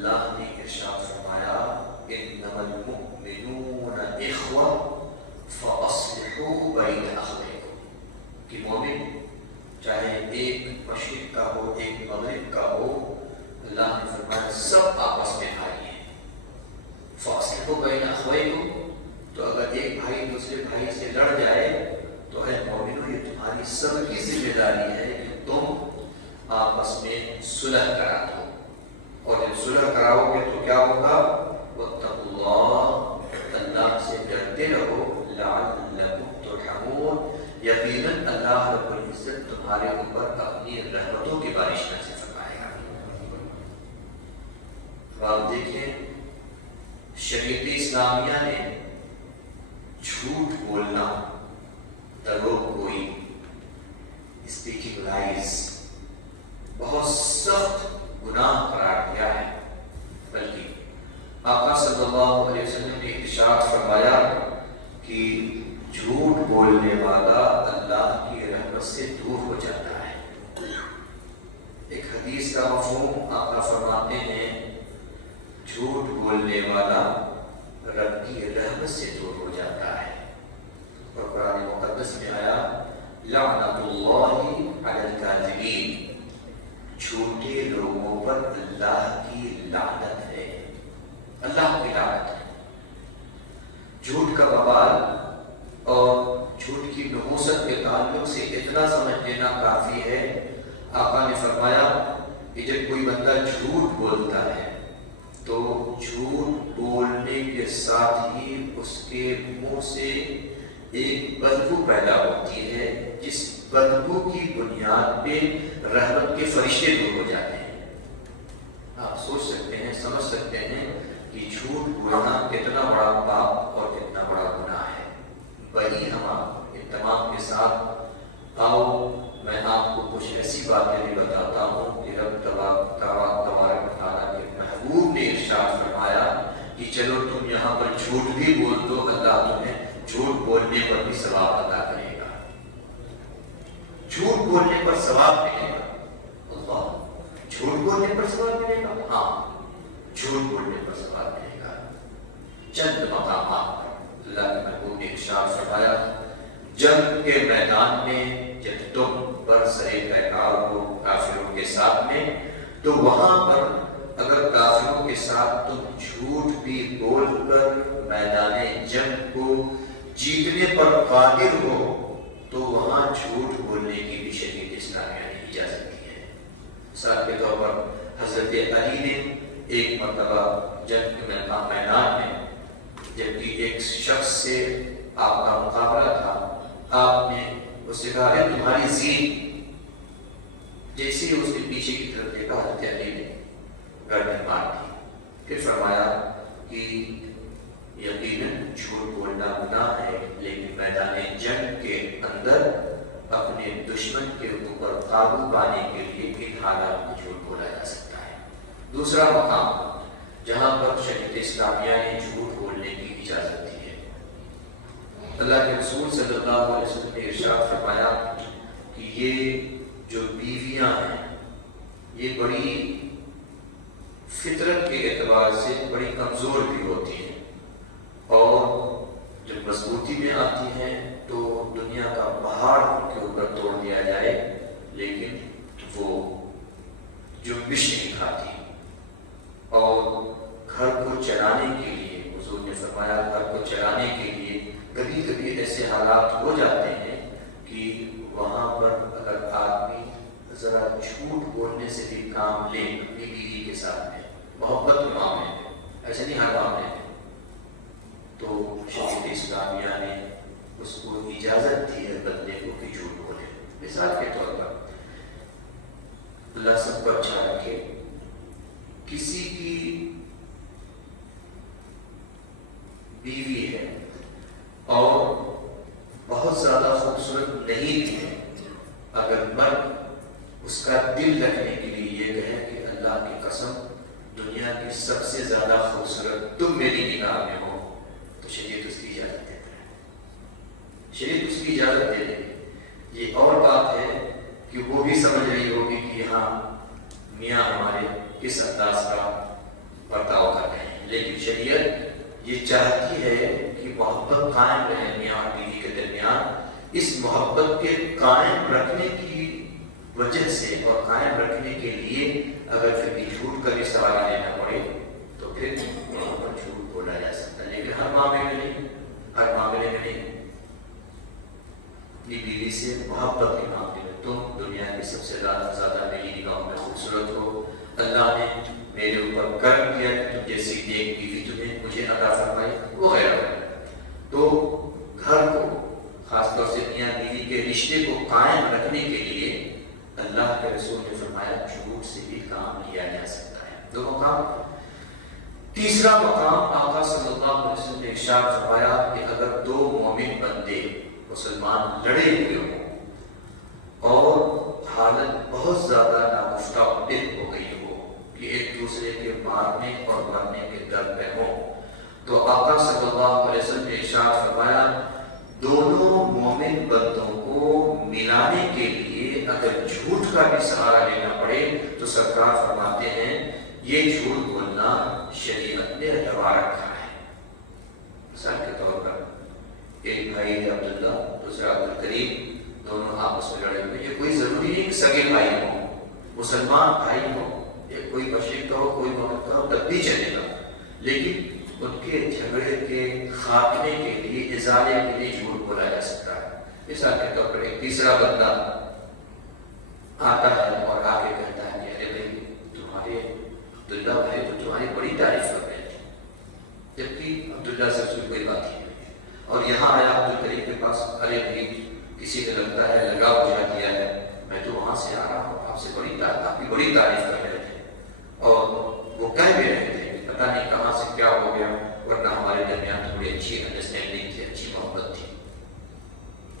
اللہ نے ارشاد فرمایا انما المؤمنون اخوہ فاصلحوا بین اخویکم، کہ مومن چاہے ایک مشرق کا ہو ایک مغرب کا ہو، اللہ نے فرمایا سب آپس میں بھائی ہیں۔ فاصلحوا بین اخویکم، تو اگر ایک بھائی دوسرے بھائی سے لڑ جائے تو اے مومنو یہ تمہاری سب کی ذمہ داری ہے کہ تم آپس میں صلح کرا دو، اور جب صلح کراؤ گے تو کیا ہوگا؟ واتقوا اللہ، اللہ سے ڈرتے رہو، لعلکم ترحمون، یقیناً اللہ رب العزت تمہارے اوپر اپنی رحمتوں کی بارش نازل فرمائے گا۔ اب آپ دیکھیں شریعت اسلامیہ نے جھوٹ بولنا، دروغ گوئی، اسپیکنگ لائز بہت سخت گناہ قرار دیا ہے، بلکہ آقا صلی اللہ علیہ وسلم نے ارشاد فرمایا کہ جھوٹ بولنے والا اللہ کی رحمت سے دور ہو جاتا ہے۔ ایک حدیث کا مفہوم آقا فرماتے ہیں جھوٹ بولنے والا رب کی رحمت سے دور ہو جاتا ہے، اور قرآن مقدس میں آیا لعنت اللہ علی الکاذبین، جھوٹے لوگوں پر اللہ کی لعنت ہے، اللہ کی لعنت ہے۔ جھوٹ کا وبال اور جھوٹ کی نحوست کے تعلق سے اتنا سمجھ لینا کافی ہے، آقا نے فرمایا کہ جب کوئی بندہ جھوٹ بولتا ہے تو جھوٹ بولنے کے ساتھ ہی اس کے منہ سے ایک بدبو پیدا ہوتی ہے، جس بدبو کی بنیاد پہ رحمت کے فرشتے دور ہو جاتے ہیں۔ آپ سوچ سکتے ہیں، سمجھ سکتے ہیں کہ جھوٹ بولنا کتنا بڑا پاپ اور کتنا بڑا گناہ ہے۔ بھائی ہم ان تمام کے ساتھ آؤ میں آپ کو کچھ ایسی باتیں بھی بتاتا ہوں کہ رب تبارک و تعالیٰ کے محبوب نے ارشاد فرمایا کہ چلو تم یہاں پر جھوٹ بھی بول دو، اللہ تمہیں جھوٹ بولنے پر بھی ثواب عطا کرے گا، جھوٹ بولنے پر ثواب ملے گا۔ اللہ، جھوٹ بولنے پر ثواب ملے گا؟ ہاں، جھوٹ بولنے پر ثواب ملے گا۔ چند مقامات پر اللہ کے محبوب نے ارشاد فرمایا جنگ کے میدان میں جب تم برسرے پیکار ہو کافروں کے ساتھ میں، تو وہاں پر اگر کافروں کے ساتھ تم جھوٹ بھی بول کر میدان جنگ کو جیتنے پر قادر ہو تو وہاں جھوٹ بولنے کی بھی شریعت اسلامیہ نے اجازت دی ہے۔ مثال کے طور پر حضرت علی نے ایک مرتبہ جنگ کے میدان میں جبکہ ایک شخص سے آپ کا مقابلہ تھا، آپ نے اس سے کہا کہ تمہاری زین، جیسے ہی اس نے پیچھے کی طرف دیکھا حضرت علی نے گردن مار دی، پھر فرمایا کہ یقیناً جھوٹ بولنا گناہ ہے، لیکن میدان جنگ کے اندر اپنے دشمن کے اوپر قابو پانے کے لیے ان حالات میں جھوٹ بولا جا سکتا ہے۔ دوسرا مقام جہاں پر شریعت اسلامیہ نے جھوٹ بولنے کی اجازت دی ہے، اللہ کے رسول صلی اللہ علیہ وسلم نے ارشاد فرمایا کہ یہ جو بیویاں ہیں یہ بڑی فطرت کے اعتبار سے بڑی کمزور بھی ہوتی ہیں، اور جب مضبوطی میں آتی ہیں تو دنیا کا پہاڑ ان کے اوپر توڑ دیا جائے لیکن وہ جنبش نہیں کھاتی، اور گھر کو چلانے کے لیے حضور نے فرمایا گھر کو چلانے کے لیے کبھی کبھی ایسے حالات ہو جاتے ہیں کہ وہاں پر اگر آدمی ذرا جھوٹ بولنے سے بھی کام لے اپنی بیوی کے ساتھ میں محبت کے معاملے میں، ایسے نہیں ہر معاملے میں، تو شریعت اسلامیہ نے اس کو اجازت دی ہے بندے کو کہ جھوٹ بولے۔ مثال کے طور پر اللہ سب کو اچھا رکھے، کسی کی بیوی ہے اور بہت زیادہ خوبصورت نہیں بھی ہے، اگر مرد اس کا دل رکھنے کے لیے یہ کہے کہ اللہ کی قسم دنیا کی سب سے زیادہ خوبصورت تم میری نگاہ میں ہو، تو شریعت اس کی اجازت دیتا ہے، شریعت اس کی اجازت دے دے گی۔ یہ اور بات ہے کہ وہ بھی سمجھ رہی ہوگی کہ یہاں میاں ہمارے کس انداز کا برتاؤ کر رہے ہیں، لیکن شریعت یہ چاہتی ہے کہ محبت قائم رہے میاں اور بیوی کے درمیان۔ اس محبت کے قائم رکھنے کی وجہ سے اور قائم رکھنے کے لیے اگر پھر بھی جھوٹ کا بھی سہارا لینا پڑے تو پھر وہاں پر جھوٹ بولا جا سکتا ہے، لیکن ہر معاملے میں نہیں، ہر معاملے میں نہیں۔ اپنی بیوی سے محبت کے معاملے میں تم دنیا کی سب سے زیادہ میری نگاہوں میں خوبصورت ہو، اللہ نے میرے اوپر کرم کیا کہ تم جیسی نیک بیوی تمہیں مجھے عطا فرمائی وغیرہ۔ تو گھر کو خاص طور سے میاں بیوی کے رشتے کو قائم رکھنے کے لیے اللہ کے رسول نے فرمایا جھوٹ سے بھی کام لیا جا سکتا ہے۔ دو مقام۔ تیسرا مقام آقا صلی اللہ علیہ وسلم نے ارشاد فرمایا کہ اگر دو مومن بندے مسلمان لڑے ہوئے ہوں اور حالت بہت زیادہ ناگفتہ ہو گئی ہو کہ ایک دوسرے کے مارنے اور مرنے کے در پہ ہوں، تو آقا صلی اللہ علیہ وسلم نے ارشاد فرمایا دونوں مومن بندوں کو ملانے کے لیے اگر جھوٹ کا بھی سہارا لینا پڑے تو سرکار فرماتے ہیں یہ جھوٹ بولنا شریعت نے روا رکھا ہے۔ مثال کے طور پر ایک بھائی ہے عبداللہ، دوسرا عبدالکریم، دونوں آپس میں لڑے ہوئے، یہ کوئی ضروری نہیں کہ سگے بھائی ہوں، مسلمان بھائی ہوں، یہ کوئی مشرق کا ہو کوئی مغرب کا ہو تب بھی چلے گا، لیکن ان کے جھگڑے کے خاتمے کے لیے ازالے کے لیے جھوٹ بولا جا سکتا ہے۔ مثال کے طور پر ایک تیسرا بندہ آتا ہے اور آگے کہتا ہے کہ ارے بھائی تمہارے عبداللہ بھائی تو تمہاری بڑی تعریف کر رہے تھے، جبکہ عبداللہ سے اس کوئی بات ہی نہیں، اور یہاں آیا عبدالکریم کے پاس، ارے بھائی کسی نے لگتا ہے لگا بجھا دیا ہے، میں تو وہاں سے آ رہا ہوں، آپ کی بڑی تعریف کر رہے تھے، اور وہ کہہ بھی رہے تھے پتہ نہیں کہاں سے کیا ہو گیا، ورنہ ہمارے درمیان تھوڑی اچھی انڈرسٹینڈنگ تھی، اچھی محبت تھی۔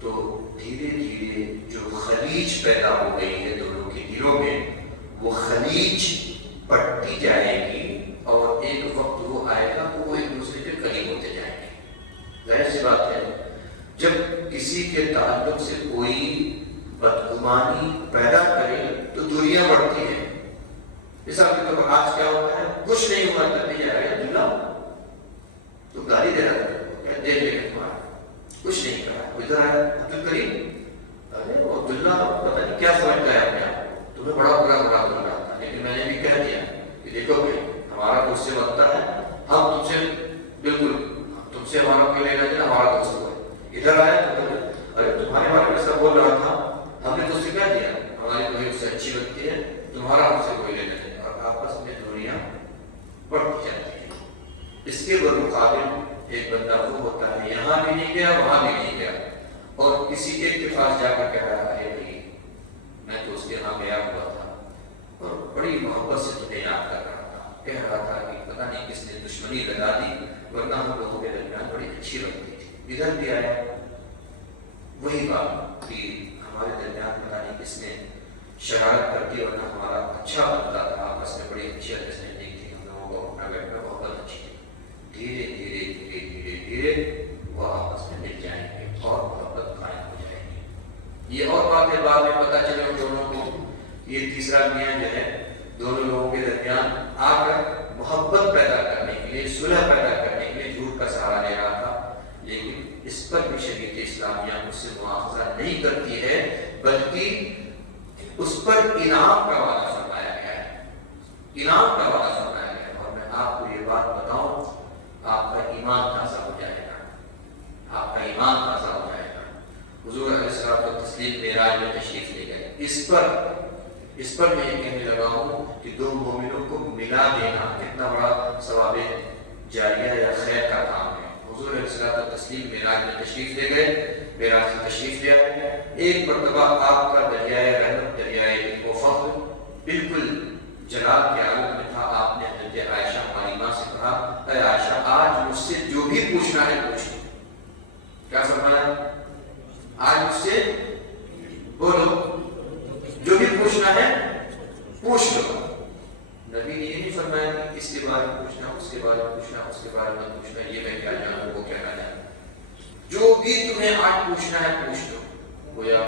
تو دھیرے دھیرے جو خلیج پیدا ہو گئی ہے دونوں کے دلوں میں، وہ خلیج پڑتی جائے گی اور ایک وقت وہ آئے گا تو وہ ایک دوسرے کے قریب ہوتے جائیں گے۔ ظاہر سی بات ہے جب کسی کے تعلق سے کوئی بدگمانی پیدا کرے تو دوریاں بڑھتی ہیں۔ مثال کے طور پر آج کیا ہوتا ہے، کچھ نہیں ہوا تب بھی جا رہے عبداللہ تو گالی دے رہا تھا، دے لے کے تمہارا کچھ نہیں کرا، ادھر آیا عبدالکریم، ارے وہ عبداللہ پتہ نہیں کیا سمجھتا ہے اپنے آپ، تمہیں بڑا برا بول رہا تھا، لیکن میں نے بھی کہہ دیا کہ دیکھو بھائی ہمارا تو اس سے بنتا ہے، ہم تم سے بالکل تم سے ہمارا کوئی لینا دینا، ہمارا دوست ہوا ہے۔ ادھر آیا تو ارے تمہارے بارے میں سب بول رہا تھا، ہم نے تو اس سے کہہ دیا ہماری کوئی اس سے اچھی بنتی ہے، تمہارا ہم سے کوئی لینا دینا، اور آپس میں دوریاں بڑھتی جاتی ہیں۔ اس کے بالمقابل ایک بندہ وہ ہوتا ہے یہاں بھی نہیں گیا وہاں بھی نہیں گیا، اور کسی ایک کے پاس جا کر کہہ رہا ہے بھائی میں تو اس کے یہاں گیا ہوا تھا اور بڑی محبت سے تمہیں یاد کر رہا تھا، کہہ رہا تھا کہ پتہ نہیں کس نے دشمنی لگا دی ورنہ ہم لوگوں کے درمیان بڑی اچھی لگتی تھی۔ ادھر بھی آیا وہی بات کہ ہمارے درمیان پتہ نہیں کس نے شرارت کر دی ورنہ ہمارا اچھا بنتا تھا، آپس میں بڑی اچھی انڈرسٹینڈنگ تھی، ہم لوگوں کو اپنا بیٹھنا محبت اچھی تھی۔ دھیرے دھیرے دھیرے دھیرے دھیرے وہ آپس میں مل جائیں گے اور محبت قائم ہو جائے گی۔ یہ اور باتیں بعد میں پتہ چلے ان دونوں کو، یہ تیسرا میاں جو ہے دونوں لوگوں کے درمیان آ کر محبت پیدا کرنے کے لیے، صلح پیدا کرنے کے لیے جھوٹ کا سہارا لے رہا تھا، لیکن اس پر بھی شریعت اسلامیہ اس سے مواخذہ نہیں کرتی ہے، بلکہ اس پر انعام کا وعدہ فرمایا گیا ہے، انعام کا وعدہ فرمایا گیا ہے۔ اور میں آپ کو یہ بات بتاؤں، آپ کا ایمان تازہ ہو جائے گا، آپ کا ایمان تازہ ہو جائے گا۔ حضور علیہ الصلوۃ والتسلیم معراج میں تشریف لے گئے، اس پر میں یہ کہنے لگا ہوں کہ دو مومنوں کو ملا دینا کتنا بڑا ثواب جاریہ یا خیر کا کام ہے۔ حضور علیہ الصلوۃ والتسلیم معراج میں تشریف لے گئے، معراج سے تشریف لے آئے، ایک مرتبہ آپ کا دریائے رحمت، دریائے فضل بالکل جلال کے عالم میں تھا، آپ نے حضرت عائشہ ہماری ماں سے کہا اے عائشہ آج مجھ سے جو بھی پوچھنا ہے پوچھ لو۔ کیا فرمایا؟ آج مجھ سے بولو، جو بھی پوچھنا ہے پوچھ لو۔ نبی نے یہ نہیں فرمایا کہ اس کے بارے میں پوچھنا، اس کے بارے میں پوچھنا، اس کے بارے میں پوچھنا، یہ میں کیا جانوں وہ کیا نہ جانوں، جو بھی تمہیں آج پوچھنا ہے پوچھ لو۔ گویا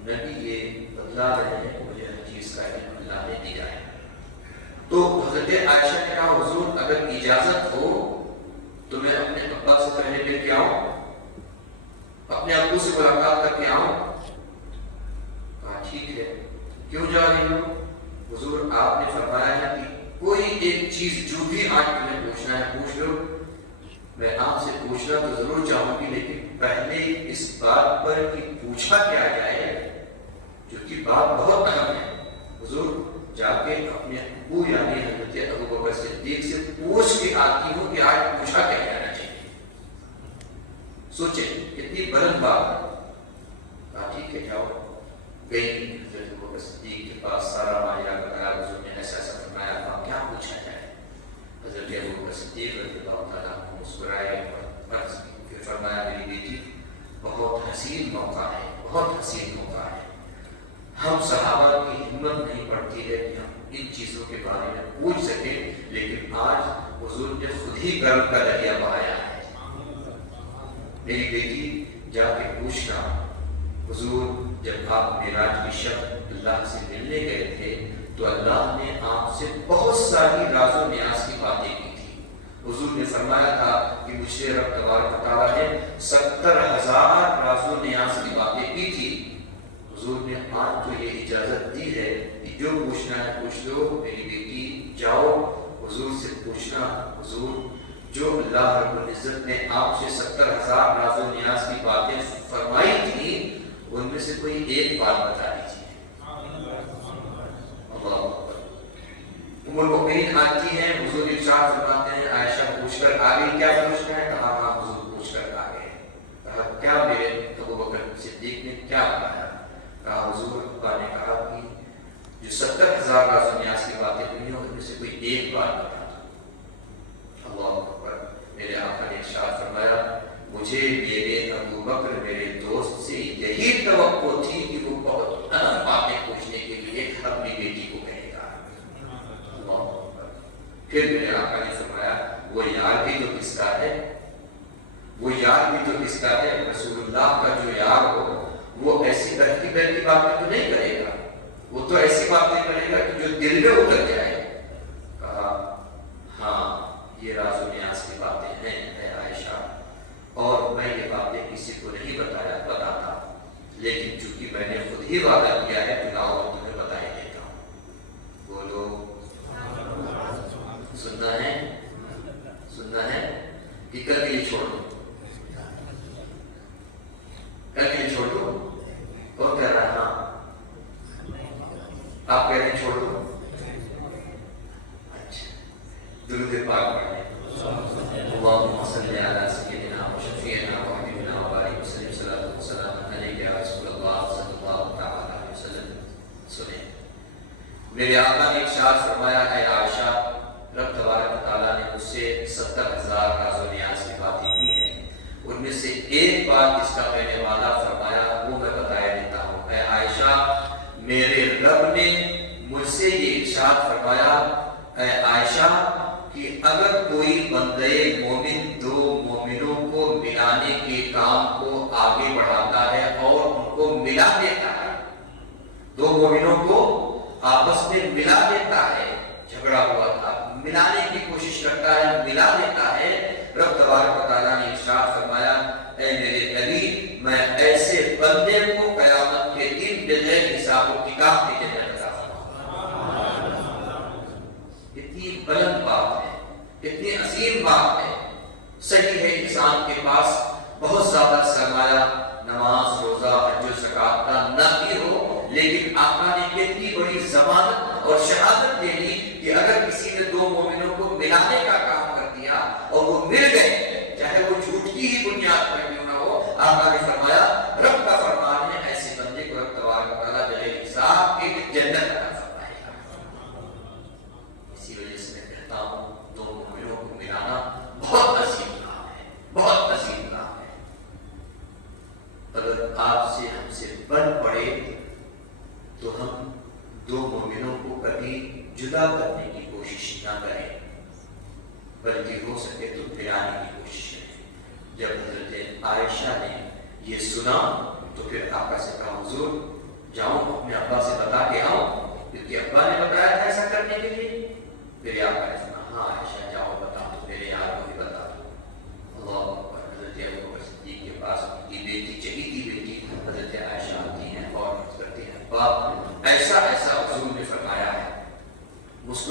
نبی یہ بتلا رہے ہیں مجھے ہر چیز کا علم اللہ نے دیا ہے۔ تو حضرت عائشہ نے کہا حضور ابو سے ملاقات کر کے آؤں؟ کہا ٹھیک ہے، کیوں جا رہی ہو؟ حضور آپ نے فرمایا ہے کہ کوئی ایک چیز جو بھی آج تمہیں پوچھنا ہے پوچھ لو۔ میں آپ سے پوچھنا تو ضرور چاہوں گی، لیکن پہلے اس بات پر کہ پوچھا کیا جائے، جو کہ بات بہت اہم ہے۔ حضور جا کے اپنے ابو یعنی حضرت ابو بکر صدیق سے پوچھ کے آتی ہوں کہ آج پوچھا کیا جانا چاہیے۔ سوچیں کتنی بلند بات ہے۔ کہا ٹھیک ہے جاؤ۔ گئی حضرت ابو بکر صدیق کے پاس، سارا ماجرا بتایا، حضور نے ایسا ایسا فرمایا تھا، کیا پوچھا جائے؟ حضرت ابو بکر صدیق رضی اللہ تعالیٰ عنہ مسکرائے اور عرض کی، پھر فرمایا میری بیٹی بہت حسین موقع ہے، بہت حسین موقع ہے۔ ہم صحابہ کی ہمت نہیں پڑتی ہے کہ ہم ان چیزوں کے بارے میں پوچھ سکیں، لیکن آج حضور نے خود ہی گرم کا دریا بہایا ہے۔ میری بیٹی جا کے پوچھنا، حضور جب آپ معراج کی شب اللہ سے ملنے گئے تھے تو اللہ نے آپ سے بہت ساری راز و نیاز کی باتیں کی تھی۔ حضور نے فرمایا تھا کہ مجھ سے رب تبارک و تعالیٰ نے 70,000 راز و نیاز کی باتیں کی تھی۔ حضور نے آج تو یہ اجازت دی ہے کہ جو پوچھنا ہے پوچھ لو، میری بیٹی جاؤ حضور سے پوچھنا، حضور جو اللہ رب العزت نے آپ سے 70,000 راز و نیاز کی باتیں فرمائی تھی، ان میں سے کوئی ایک بات بتا دیجیے۔ اللہ اکبر۔ ام المؤمنین آتی ہیں، حضور ارشاد فرماتے ہیں عائشہ پوچھ کر آ گئی، کیا پوچھنا ہے؟ کہا ہاں حضور پوچھ کر آ گئے۔ کہا کیا میرے ابو بکر صدیق نے کیا بتایا؟ کہا حضور ابا نے کہا کہ جو 70,000 راز و نیاز کی باتیں ہوئی ہیں ان میں سے کوئی ایک بات بتا دو۔ اللہ اکبر۔ میرے آقا نے ارشاد فرمایا مجھے میرے ابو بکر میرے دوست سے یہی توقع تھی کہ وہ بہت اہم باتیں پوچھنے کے لیے اپنی بیٹی کو کہے گا۔ اللہ اکبر۔ پھر میرے آقا نے فرمایا وہ یار بھی تو کس کا ہے، وہ یار بھی تو کس کا ہے، رسول اللہ کا جو یار ہو وہ ایسی بہتی بہتی باتیں تو نہیں کرے گا، وہ تو ایسی باتیں کرے گا کہ جو دل میں اتر جائے۔ کہا ہاں یہ راز و نیاز کی باتیں ہیں اے عائشہ، اور میں یہ باتیں کسی کو نہیں بتاتا، لیکن چونکہ میں نے خود ہی وعدہ کیا ہے کہ لاؤ میں تمہیں بتا ہی دیتا ہوں۔ بولو سننا ہے، سننا ہے کہ کل کے لیے چھوڑ دو، کل کے لیے چھوڑ دو۔ کون کہہ رہا ہے ہاں؟ آپ کہہ رہے ہیں چھوڑ دو؟ اچھا، درود پاک پڑھیں۔ اللہم صلی علی سیدنا و شفیعنا و حبیبنا و بارک وسلم، صلاۃ و سلام علیک یا رسول اللہ صلی اللہ تعالی علیہ وسلم۔ سنیں، میرے آقا نے ارشاد فرمایا اے عائشہ، رب تبارک و تعالیٰ نے مجھ سے 70,000 راز و نیاز کی باتیں کی ہیں، ان میں سے ایک بات جس کا میں نے وعدہ فرمایا وہ میں بتایا دیتا ہوں۔ اے عائشہ، میرے رب نے مجھ سے یہ ارشاد فرمایا اے عائشہ کہ اگر کوئی بندے مومن دو مومنوں کو ملانے کے کام کو آگے بڑھاتا ہے اور ان کو ملا دیتا ہے، دو مومنوں کو آپس میں ملا دیتا ہے، جھگڑا ہوا تھا ملانے کی کوشش کرتا ہے، ملا دیتا ہے، رب تبارک و تعالیٰ نے ارشاد فرمایا اے میرے نبی میں ایسے بندے کو قیامت کے دن بغیر حساب و کتاب کے جنت عطا فرماؤں۔ اتنی بلند بات ہے، اتنی عظیم بات ہے۔ صحیح ہے انسان کے پاس بہت زیادہ سرمایہ نماز روزہ حج و زکات کا نہ بھی ہو، لیکن آقا نے کتنی بڑی ضمانت اور شہادت دے دی کہ اگر کسی نے دو مومنوں کو ملانے کا کام کر دیا اور وہ مل گئے، چاہے وہ جھوٹ کی ہی بنیاد پر کیوں نہ ہو، آقا نے فرمایا رب کا فرمان ہے ایسے بندے کو رب تبارک و تعالیٰ بغیر حساب کے جنت عطا فرمائے گا۔ اسی وجہ سے میں کہتا ہوں دو مومنوں کو ملانا بہت عظیم کام ہے، بہت عظیم کام ہے۔ اگر آپ سے ہم سے بن پڑے تو ہم دو مومنوں کو کبھی جدا کرنے کی کوشش نہ کریں، بلکہ ہو سکے تو ملانے کی کوشش کریں۔ جب حضرت عائشہ نے یہ سنا تو پھر آقا سے کہا حضور جاؤں اپنے ابا سے بتا کے آؤں، کیونکہ ابا نے بتایا تھا ایسا کرنے کے لیے۔ پھر آقا نے سنا ہاں عائشہ جاؤ بتا دو، میرے یار کو بھی بتا دو۔ اللہ اکبر۔ حضرت ابو بکر صدیق کے پاس ان کی بیٹی چلی تھی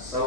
100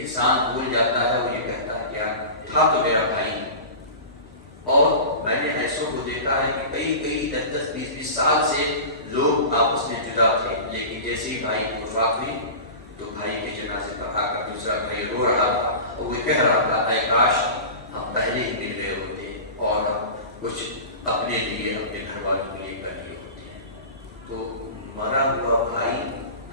انسان بھول جاتا ہے، وہ یہ کہتا ہے کیا تھا تو میرا بھائی. اور میں نے ایسوں کو دیکھا ہے کہ کئی 10-20 سال سے لوگ آپس میں جدا تھے، لیکن جیسے ہی بھائی کی وفات ہوئی تو بھائی کے جنازے پر آ کر دوسرا بھائی رو رہا تھا اور وہ کہہ رہا تھا اے کاش ہم پہلے ہی مل گئے ہوتے اور ہم کچھ اپنے لیے اپنے گھر والوں کے لیے کر لیے ہوتے ہیں. تو مرا ہوا بھائی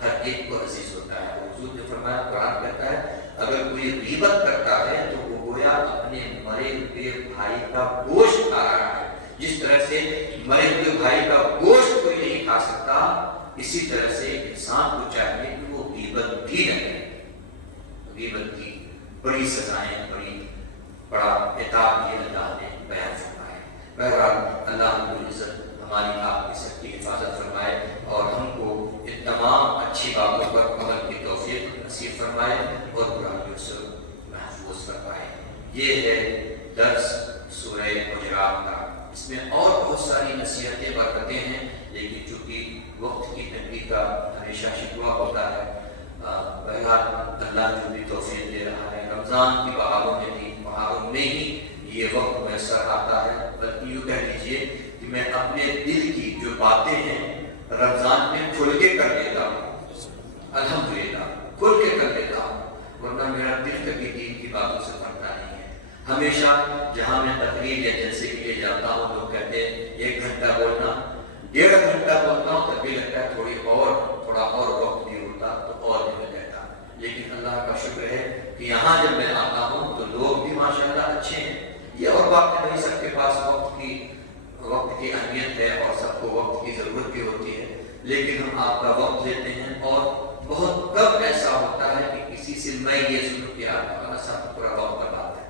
ہر ایک کو عزیز ہوتا ہے. حضور نے فرمایا، قرآن کہتا ہے اگر کوئی غیبت کرتا ہے تو وہ گویا اپنے مرے ہوئے بھائی کا گوشت کھا رہا ہے. جس طرح سے مرے ہوئے بھائی کا گوشت کوئی نہیں کھا سکتا، اسی طرح سے انسان کو چاہیے کہ وہ غیبت بھی نہ کرے. غیبت کی بڑی سزائیں، بڑا عتاب یہ اللہ نے بیان فرمایا. بہرحال اللہ رب العزت ہماری آپ کی سب کی حفاظت فرمائے اور ہم کو ان تمام اچھی باتوں پر عمل کی توفیق نصیب فرمائے اور برائیوں سے محفوظ فرمائے. یہ ہے درس سورہ حجرات کا. اس میں اور بہت ساری نصیحتیں برکتیں ہیں، لیکن چونکہ وقت کی تنگی کا ہمیشہ شکوہ ہوتا ہے. بہرحال اللہ جو بھی توفیق دے رہا ہے، رمضان کی بہاروں میں ہی یہ وقت میسر آتا ہے. بلکہ یوں کہہ لیجیے کہ میں اپنے دل کی جو باتیں ہیں رمضان میں کھل کے کر لیتا ہوں. الحمدللہ کھل کے کر لیتا ہوں، ورنہ میرا دل کبھی دین کی باتوں سے بھرتا نہیں ہے. ہمیشہ جہاں میں تقریر یا جلسے کے لیے جاتا ہوں لوگ کہتے ہیں 1 گھنٹہ بولنا، 1.5 گھنٹہ بولتا ہوں تب بھی لگتا ہے تھوڑا اور وقت بھی ہوتا تو اور بھی رہتا. لیکن اللہ کا شکر ہے کہ یہاں جب میں آتا ہوں تو لوگ بھی ماشاءاللہ اچھے ہیں. یہ اور بات ہے بھائی، سب کے پاس وقت کی اہمیت ہے اور سب کو وقت کی ضرورت بھی ہوتی ہے، لیکن ہم آپ کا وقت لیتے ہیں. اور بہت کم ایسا ہوتا ہے کہ کسی سے میں یہ سنوں کہ آپ کا سب پورا وقت برباد ہے،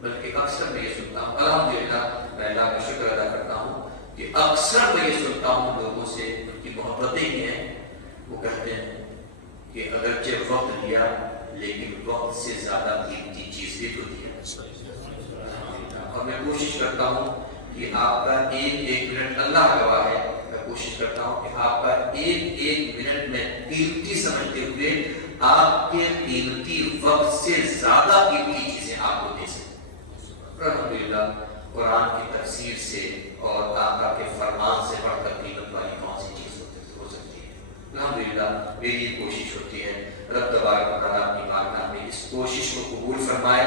بلکہ اکثر میں یہ سنتا ہوں. الحمدللہ میں اللہ کا شکر ادا کرتا ہوں کہ اکثر میں یہ سنتا ہوں لوگوں سے، ان کی محبتیں ہی ہیں. وہ کہتے ہیں کہ اگرچہ وقت لیا لیکن وقت سے زیادہ قیمتی چیز بھی تو دی ہے. اور میں کوشش کرتا ہوں کہ آپ کا ایک منٹ، اللہ گواہ ہے، میں کوشش کرتا ہوں کہ آپ کا ایک منٹ میں قیمتی سمجھتے ہوئے آپ کے قیمتی وقت سے زیادہ قیمتی چیزیں آپ کو دے سکیں. الحمدللہ قرآن کی تفسیر سے اور آقا کے فرمان سے بڑھ کر قیمت والی کون سی چیز ہو سکتی ہے. الحمدللہ میری کوشش ہوتی ہے رب تبارک و تعالیٰ اپنی بارگاہ میں اس کوشش کو قبول فرمائے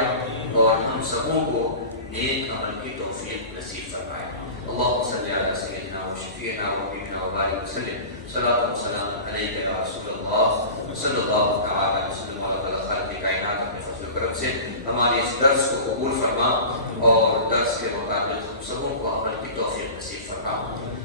اور ہم سبوں کو نیک عمل کی توفیق نصیب فرمائے. اللہم صلی علی سیدنا و شفیعنا و حبیبنا و بارک وسلم. صلاۃ و سلام علیک یا رسول اللہ صلی اللہ تعالی علیہ وسلم. اللہ خالق کائنات اپنے فضل و کرم سے ہمارے اس درس کو قبول فرما اور درس کے مطابق ہم سبوں کو عمل کی توفیق نصیب فرما.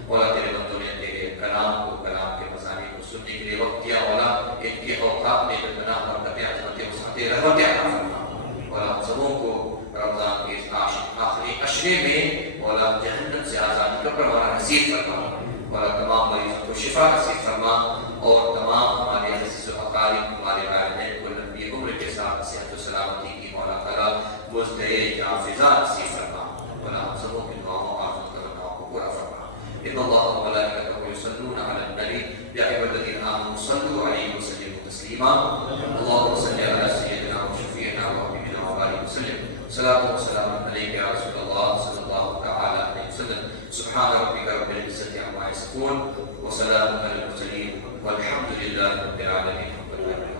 مولا تیرے بندوں نے تیرے کلام کو، کلام کے مضامین کو سننے کے لیے وقت دیا. مولا ان کے اوقات میں بنا برکتیں، عظمتیں، وسعتیں، رحمتیں عطا فرما. مولا ہم سبوں کو رمضان کے آخری عشرے میں مولا جہنم سے آزادی کا پروانہ نصیب فرما. مولا تمام مریضوں کو شفا نصیب فرما اور تمام ہمارے عزیز و اقارب، ہمارے والدین کو لمبی عمر کے ساتھ صحت و سلامتی کی مولا تعالیٰ مزدے حافظہ نصیب فرما. مولا ہم سبوں کی دعاؤں اور تمناؤں کو پورا فرما. ان اللہ و ملائکتہ یصلون علی النبی یا ایھا الذین آمنوا صلوا علیہ وسلموا تسلیما. اللہم صل علی سیدنا و شفیعنا و حبیبنا و بارک وسلم. صلاۃ و سلام علیک یا رسول اللہ صلی اللہ تعالی علیہ وسلم. سبحان ربک رب العزۃ عما یصفون وسلام علی المرسلین والحمد للہ رب العالمین.